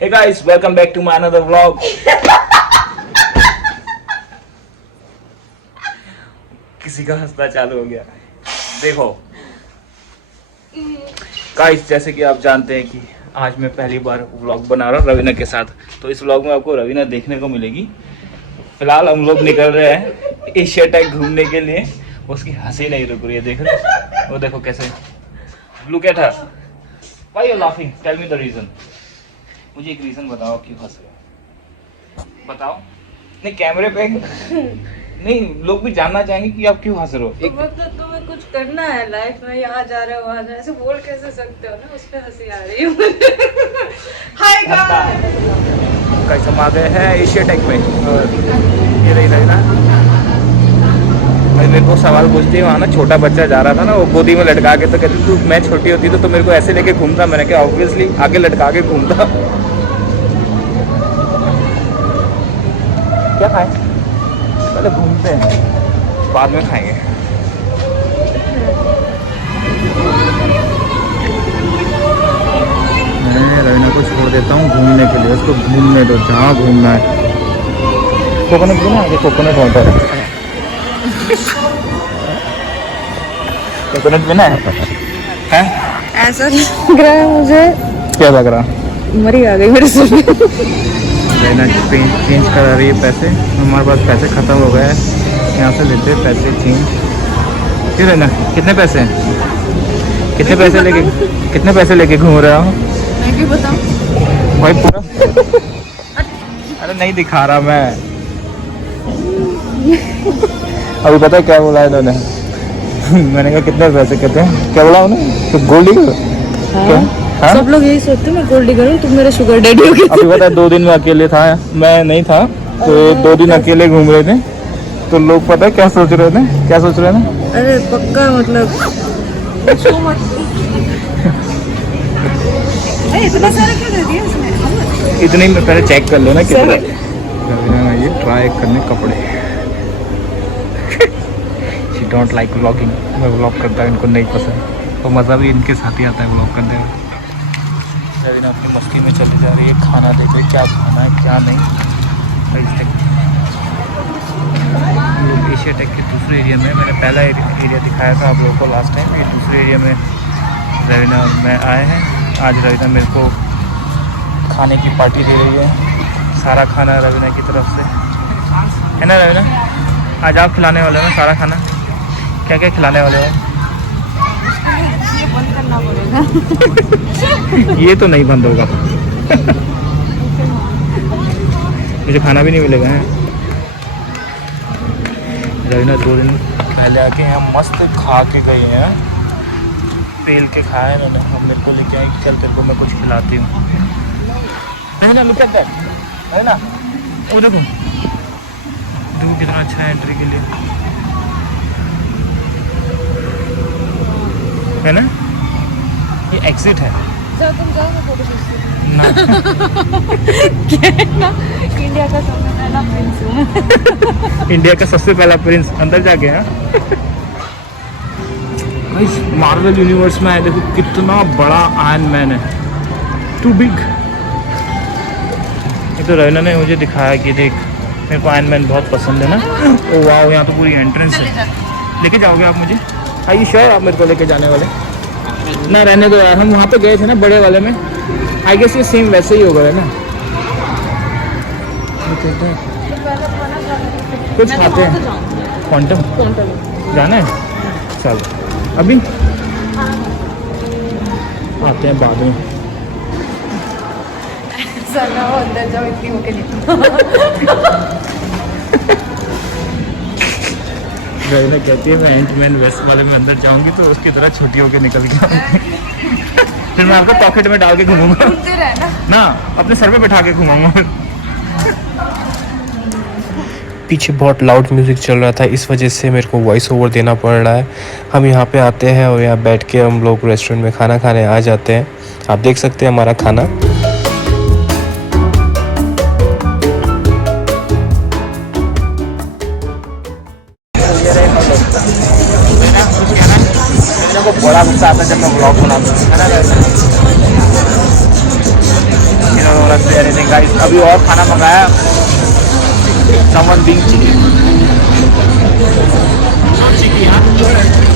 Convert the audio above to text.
Hey guys, welcome back to my another vlog. किसी का हंसना चालू हो गया। देखो गाइस, जैसे कि आप जानते हैं कि आज मैं पहली बार व्लॉग बना रहा हूँ रवीना के साथ। तो इस व्लॉग में आपको रवीना देखने को मिलेगी। फिलहाल हम लोग निकल रहे हैं एशिया टैग घूमने के लिए। उसकी हंसी नहीं रुक रही है, देख रहे हो? वो देखो कैसे। Look at her. Why you laughing? Tell me the reason. मुझे एक रीजन बताओ क्यों हंस रहे हो, बताओ। नहीं कैमरे पे नहीं, लोग भी जानना चाहेंगे कि आप क्यों हंस रहे हो। एक मतलब तुम्हें कुछ करना है लाइफ में, यहाँ जा रहे हो वहाँ जा रहे हो, ऐसे बोल कैसे सकते हो ना, उस पे हंसी आ रही है। हाय गाइस, हम आ गए हैं एशिया टेक में और ये रही ना भाई। मेरे को सवाल पूछती है वहाँ ना, छोटा बच्चा जा रहा था ना, वो गोदी में लटका के, तो कहती तू मैं छोटी होती तो मेरे को ऐसे लेके घूमता। मैंने कहा ऑब्वियसली आगे लटका के घूमता। क्या खाएं? पहले घूमते हैं, बाद में खाएंगे। मैं रवीना को छोड़ देता हूँ घूमने के लिए, उसको घूमने दो जहाँ घूमना है। कोकोनट भी ना आगे, कोकोनट वाटर कोकोनट भी ना है? ऐसा लग रहा है मुझे। क्या लग रहा? मरी आ गई मेरे सर में। रवीना चेंज करा रही है पैसे। हमारे पास पैसे ख़त्म हो गए हैं, यहाँ से लेते हैं पैसे चेंज। क्यों रवीना, कितने पैसे हैं? कितने पैसे लेके घूम रहा हूँ मैं क्यों बताऊँ भाई पूरा? अरे नहीं दिखा रहा मैं। अभी पता है क्या बोला है इन्होंने? मैंने कहा कितने पैसे, कहते हैं क्या बोला उन्होंने? तो गोल्ड डिगर क्या? हाँ? सब लोग यही सोचते हैं मैं गोल्ड डिगर हूँ, तुम मेरे शुगर डैडी हो गए। अभी पता है 2 दिन में अकेले था, मैं नहीं था, तो 2 दिन अकेले घूम रहे थे। तो लोग पता है क्या सोच रहे थे? अरे पक्का मतलब इतना सारा क्यों दे दिया उसने? इतने में पहले चेक कर लो ना कितने। ये ट्राई करने कपड़े। She don't like vlogging. मैं व्लॉग करता हूँ, इनको नहीं पसंद, तो मज़ा भी इनके साथ ही आता है व्लॉग करने में। रवीना अपनी मस्ती में चली जा रही है। खाना देखो क्या खाना है क्या नहीं। हम लोग एशिया टेक के दूसरे एरिया में, मैंने पहला एरिया दिखाया था आप लोगों को लास्ट टाइम। ये दूसरे एरिया में रवीना और मैं आए हैं। आज रवीना मेरे को खाने की पार्टी दे रही है। सारा खाना रवीना की तरफ से है ना रवीना? आज आप खिलाने वाले हो ना सारा खाना? क्या क्या खिलाने वाले हो? ये बंद करना पड़ेगा। ये तो नहीं बंद होगा। मुझे खाना भी नहीं मिलेगा है। रवीना 2 दिन पहले आके यहाँ मस्त खा के गए हैं, पेल के खाया है इन्होंने। अब मेरे को लेके आए कि चल तेरे को मैं कुछ खिलाती हूँ। रवीना लुक एट दैट, है ना? वो देखो कितना अच्छा है एंट्री के लिए, है ना? ये एग्जिट है। जाओ तुम जाओ, मैं फोटो खींचती ना हूँ। इंडिया का सबसे पहला प्रिंस हूँ। इंडिया का सबसे पहला प्रिंस अंदर जाके। हाँ मार्वल यूनिवर्स में है, देखो कितना बड़ा आयरन मैन है, टू बिग। ये तो रवीना ने मुझे दिखाया कि देख मेरे को आयरन मैन बहुत पसंद है ना। ओ वाह, यहाँ तो पूरी एंट्रेंस है। लेके जाओगे आप मुझे? हाँ ये श्योर आप मेरे को लेके जाने वाले? ना रहने दो यार, हम वहाँ पे गए थे ना बड़े वाले में। आई गेस ये सेम वैसे ही होगा है ना। कुछ खाते हैं। क्वांटम जाना है? चलो अभी आते हैं बाद में। अंदर जाओ, इतनी होके निकलो। रवीना कहती है मैं एंटमैन वेस्ट वाले में अंदर जाऊंगी तो उसकी तरह छोटी होके निकल के आऊंगी। फिर मैं आपको पॉकेट में डाल के घूमूंगा ना, अपने सर पे बैठा के घूमूंगा। पीछे बहुत लाउड म्यूज़िक चल रहा था, इस वजह से मेरे को वॉइस ओवर देना पड़ रहा है। हम यहाँ पे आते हैं और यहाँ बैठ के हम लोग रेस्टोरेंट में खाना खाने आ जाते हैं। आप देख सकते हैं हमारा खाना। को बड़ा गुस्सा आता है जब मैं ब्लॉग बनाता हूँ, है ना? रखते हैं गाइस। अभी और खाना मंगाया, समवन बिंग चिली, चिकी हाँ।